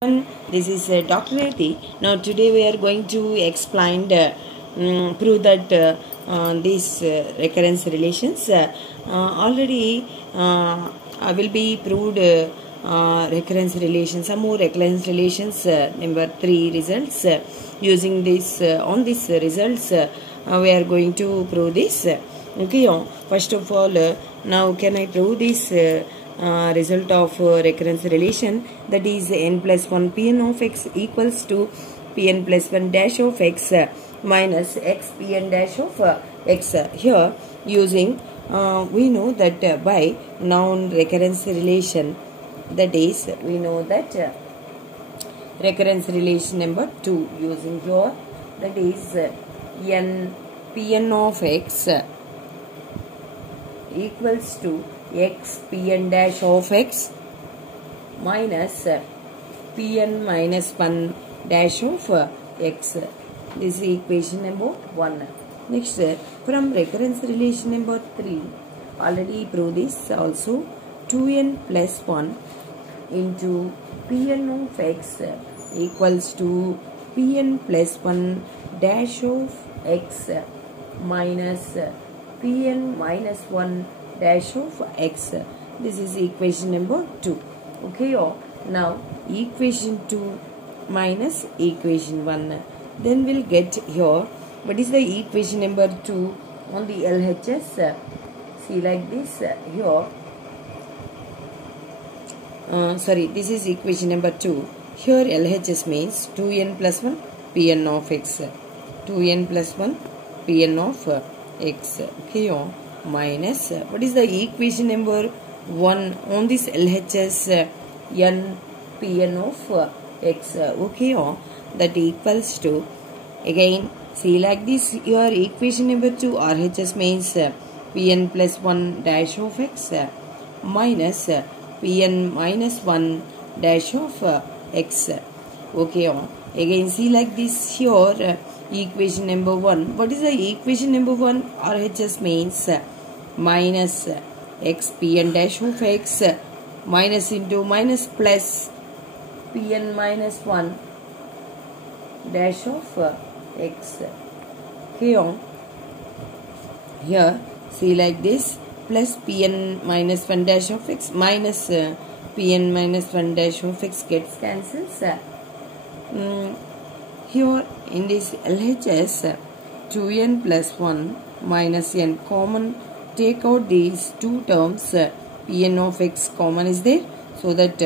This is Dr. Reti. Now today we are going to explain prove that these recurrence relations already will be proved recurrence relations, some more recurrence relations number 3 results using this on these results we are going to prove this. Okay, first of all now can I prove this result of recurrence relation, that is n plus 1 pn of x equals to pn plus 1 dash of x minus x pn dash of x. Here using we know that by noun recurrence relation, that is we know that recurrence relation number 2 using here, that is n pn of x equals to x pn dash of x minus pn minus 1 dash of x. This is equation number 1. Next, from recurrence relation number 3, already prove this also, 2n plus 1 into pn of x equals to pn plus 1 dash of x minus pn minus 1 dash of x. This is equation number 2. Okay, now equation 2 minus equation 1. Then we'll get here what is the equation number 2 on the LHS. See like this here. This is equation number 2. Here LHS means 2n plus 1 pn of x. 2n plus 1 pn of x. Okay, minus what is the equation number 1 on this LHS n pn of x. Okay, that equals to, again see like this, your equation number 2 RHS means pn plus 1 dash of x minus pn minus 1 dash of x. Okay, again see like this here equation number 1. What is the equation number 1? RHS means minus x pn dash of x minus into minus plus pn minus 1 dash of x. Okay, here see like this, plus pn minus 1 dash of x minus pn minus 1 dash of x gets cancels. Here in this LHS 2n plus 1 minus n common, take out these two terms, pn of x common is there, so that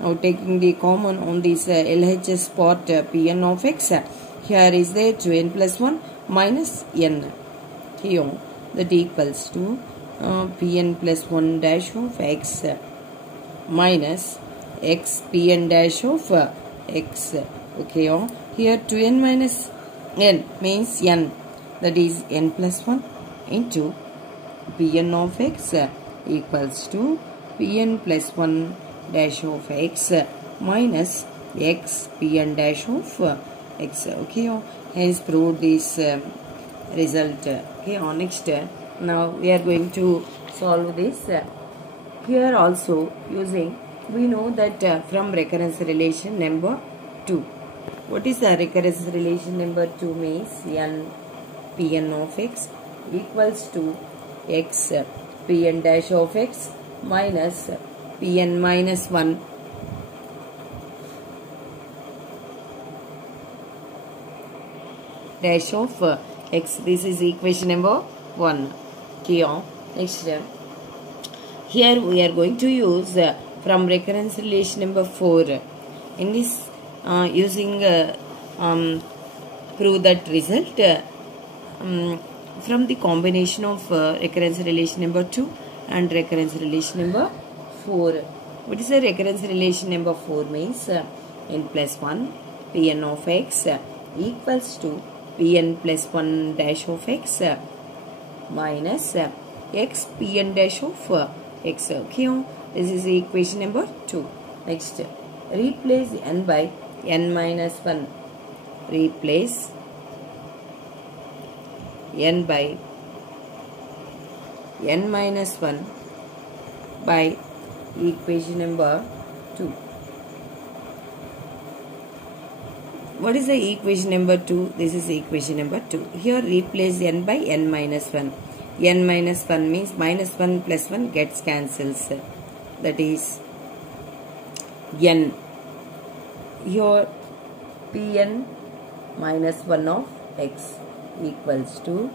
now taking the common on this LHS part pn of x, here is there 2n plus 1 minus n. Here that equals to pn plus 1 dash of x minus x pn dash of x. Okay, here 2n minus n means n, that is n plus 1 into pn of x equals to pn plus 1 dash of x minus x pn dash of x. Okay, hence prove this result. Okay, next now we are going to solve this. Here also using, we know that from recurrence relation number 2. What is the recurrence relation number 2 means n pn of x equals to x pn dash of x minus pn minus 1 dash of x. This is equation number 1. Okay, next here we are going to use from recurrence relation number 4. In this using prove that result from the combination of recurrence relation number 2 and recurrence relation number 4. What is the recurrence relation number 4 means n plus 1 pn of x equals to pn plus 1 dash of x minus x pn dash of x. Okay, this is equation number 2. Next, replace n by n minus 1. Replace n by n minus 1 by equation number 2. what is the equation number 2? This is equation number 2. Here replace n by n minus 1. N minus 1 means minus 1 plus 1 gets cancels. That is n. Here Pn minus 1 of x equals to,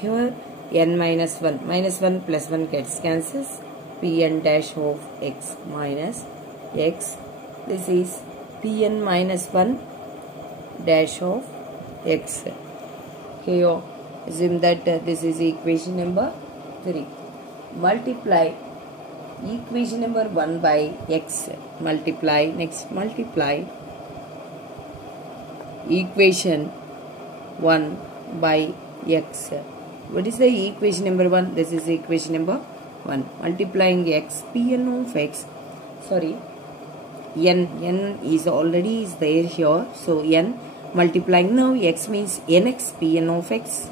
here n minus 1. Minus 1 plus 1 gets cancels. Pn dash of x minus x. This is Pn minus 1 dash of x. Here assume that this is equation number 3. Multiply equation number 1 by x. Multiply, next multiply equation 1 by x. What is the equation number 1? This is equation number 1. Multiplying x, Pn of x, sorry, n is already is there here, so n multiplying now x means nx Pn of x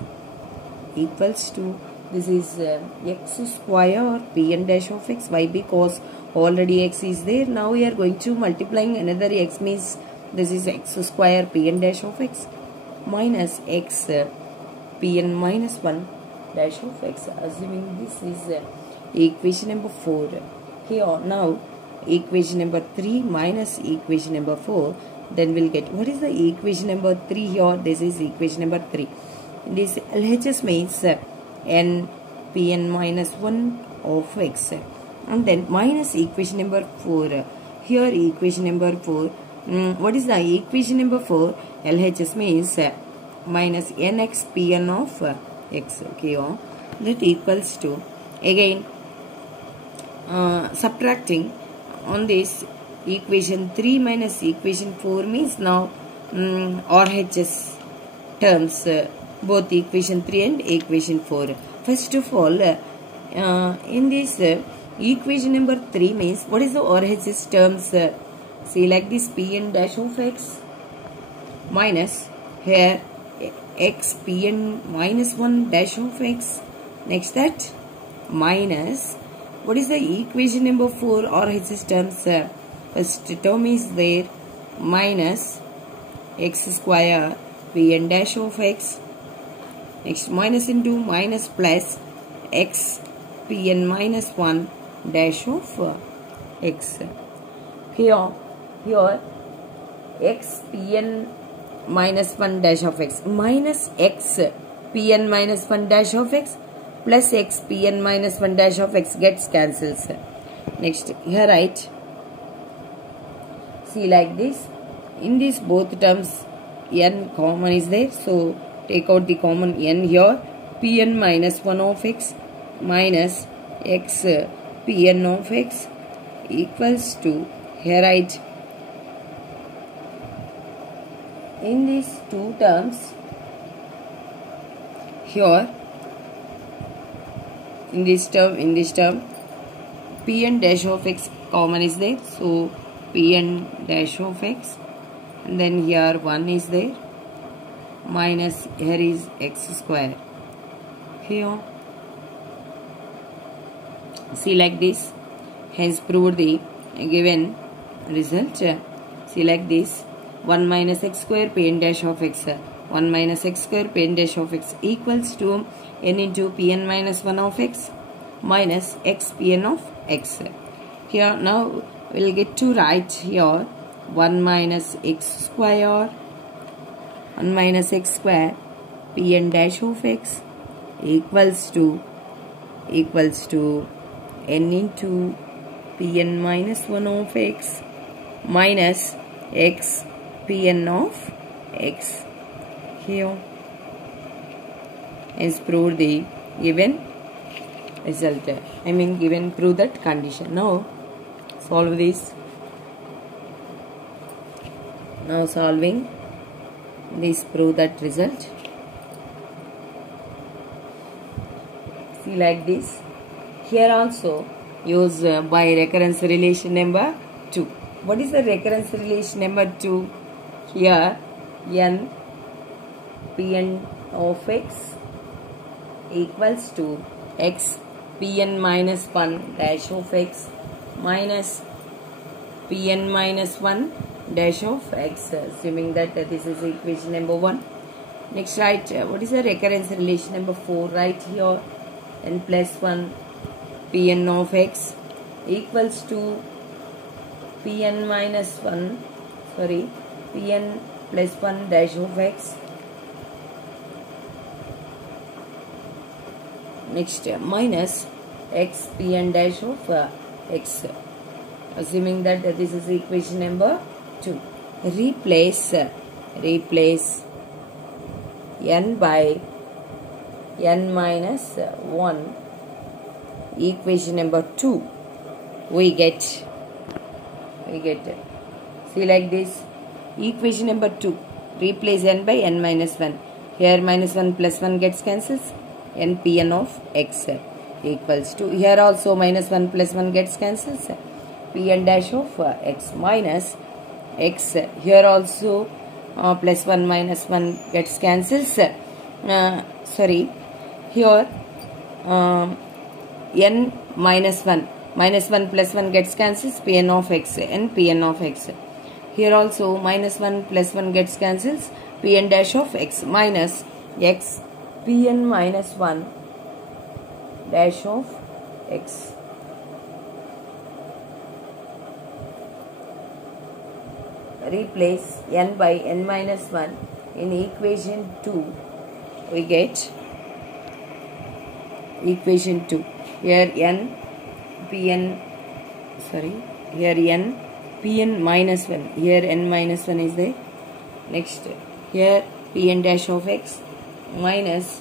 equals to, this is x square Pn dash of x. Why? Because already x is there. Now we are going to multiplying another x means this is x square Pn dash of x minus x Pn minus 1 dash of x. Assuming this is equation number 4. Here now equation number 3 minus equation number 4, then we'll get, what is the equation number 3 here? This is equation number 3. This LHS means n Pn minus 1 of x, and then minus equation number 4. Here equation number 4, what is the equation number 4? LHS means minus nx Pn of x. Okay, that equals to, again subtracting on this equation 3 minus equation 4 means now RHS terms, both equation 3 and equation 4. First of all, in this equation number 3 means, what is the RHS terms? See, like this Pn dash of x minus here x Pn minus 1 dash of x. Next that minus, what is the equation number 4 RHS terms? First term is there minus x square Pn dash of x. Next minus into minus plus x Pn minus 1 dash of x. Here x Pn minus 1 dash of x minus x Pn minus 1 dash of x plus x Pn minus 1 dash of x gets cancels. Next here write, see like this, in these both terms n common is there, so take out the common n here. Pn minus 1 of x minus x Pn of x equals to, here write, in these two terms here, in this term Pn dash of x common is there, so Pn dash of x, and then here 1 is there, minus here is x square. Here see like this, hence prove the given result. See like this, 1 minus x square Pn dash of x, 1 minus x square Pn dash of x equals to n into Pn minus 1 of x minus x Pn of x. Here now we'll get to write here 1 minus x square Pn dash of x equals to n into Pn minus 1 of x minus x Pn of x. Here is prove the given result. Prove that condition. Now solve this. Now solving this, prove that result. See like this. Here also use by recurrence relation number 2. What is the recurrence relation number 2? Here n Pn of x equals to x Pn minus 1 dash of x minus Pn minus 1 dash of x, assuming that this is equation number 1. Next, write what is the recurrence relation number 4. Write here n plus 1 Pn of x equals to Pn minus 1, sorry, Pn plus 1 dash of x. Next, minus x Pn dash of x, assuming that this is equation number 2. Replace n by n minus 1, equation number 2. We get see like this, equation number 2, replace n by n minus 1. Here minus 1 plus 1 gets cancels, n Pn of x equals to, here also minus 1 plus 1 gets cancels, Pn dash of x minus x, here also plus 1 minus 1 gets cancels, sorry, here n minus 1 plus 1 gets cancels, Pn of x, n Pn of x. Here also minus 1 plus 1 gets cancels, Pn dash of x minus x Pn minus 1 dash of x. Replace n by n minus 1 in equation 2. We get equation 2. Here n Pn, sorry, here n Pn minus 1, here n minus 1 is there. Next, here Pn dash of x minus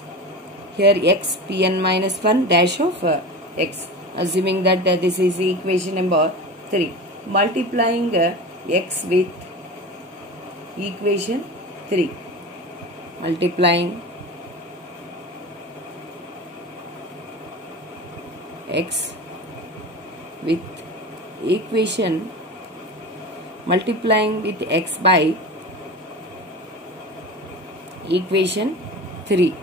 here x Pn minus 1 dash of x, assuming that this is equation number 3. Multiplying x with equation 3, multiplying x with equation, multiplying with x by equation 3,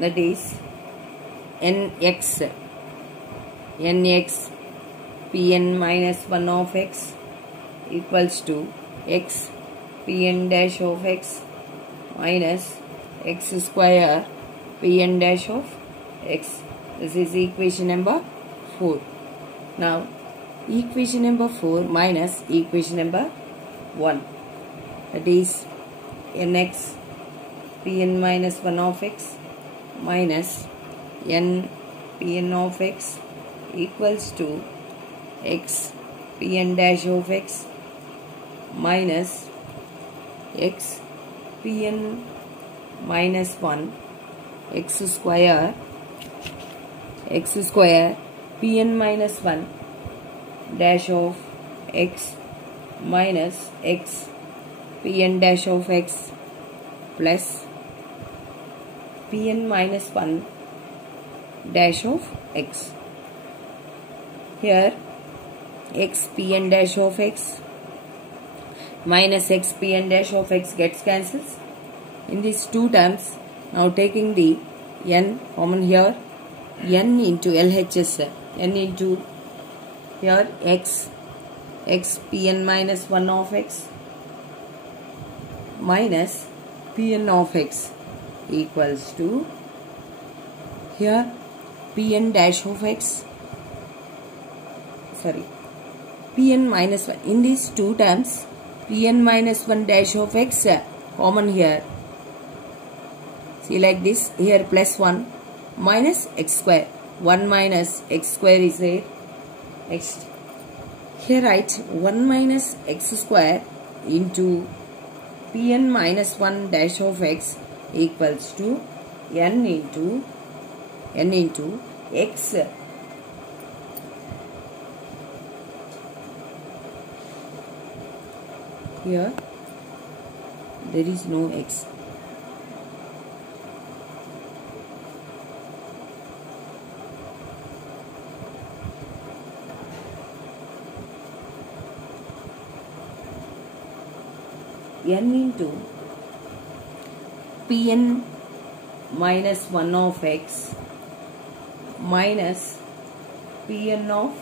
that is nx Pn minus 1 of x equals to x Pn dash of x minus x square Pn dash of x. This is equation number 4. Now equation number 4 minus equation number 1, that is nx Pn minus 1 of x minus n Pn of x equals to x Pn dash of x minus x Pn minus 1 x square Pn minus 1 dash of x minus x Pn dash of x plus Pn minus 1 dash of x. Here x Pn dash of x minus x Pn dash of x gets cancels in these two terms. Now taking the n common here, n into LHS, n into here x Pn minus 1 of x minus Pn of x equals to here Pn dash of x, sorry, Pn minus 1. In these two terms, Pn minus 1 dash of x common here. See like this, here plus 1 minus x square, 1 minus x square is there. Next, here write 1 minus x square into Pn minus 1 dash of x equals to n into x. Here there is no x. N into Pn minus 1 of x minus Pn of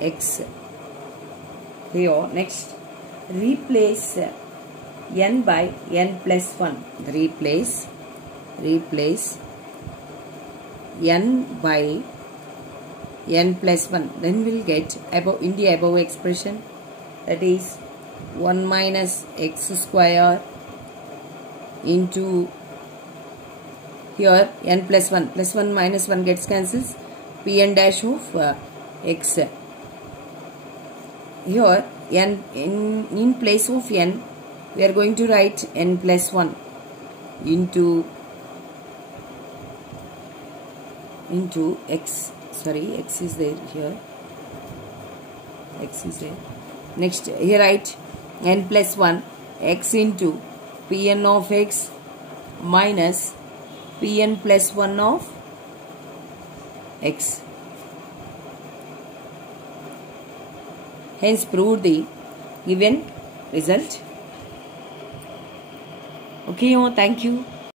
x. Here next replace n by n plus 1. Replace n by n plus 1. Then we'll get in the above expression, that is 1 minus x square into here n plus 1. Plus 1 minus 1 gets cancels. Pn dash of x. Here n in place of n we are going to write n plus 1 into x. Sorry, x is there here. X is there. Next here write n plus 1 x into Pn of x minus Pn plus 1 of x. Hence prove the given result. Okay, thank you.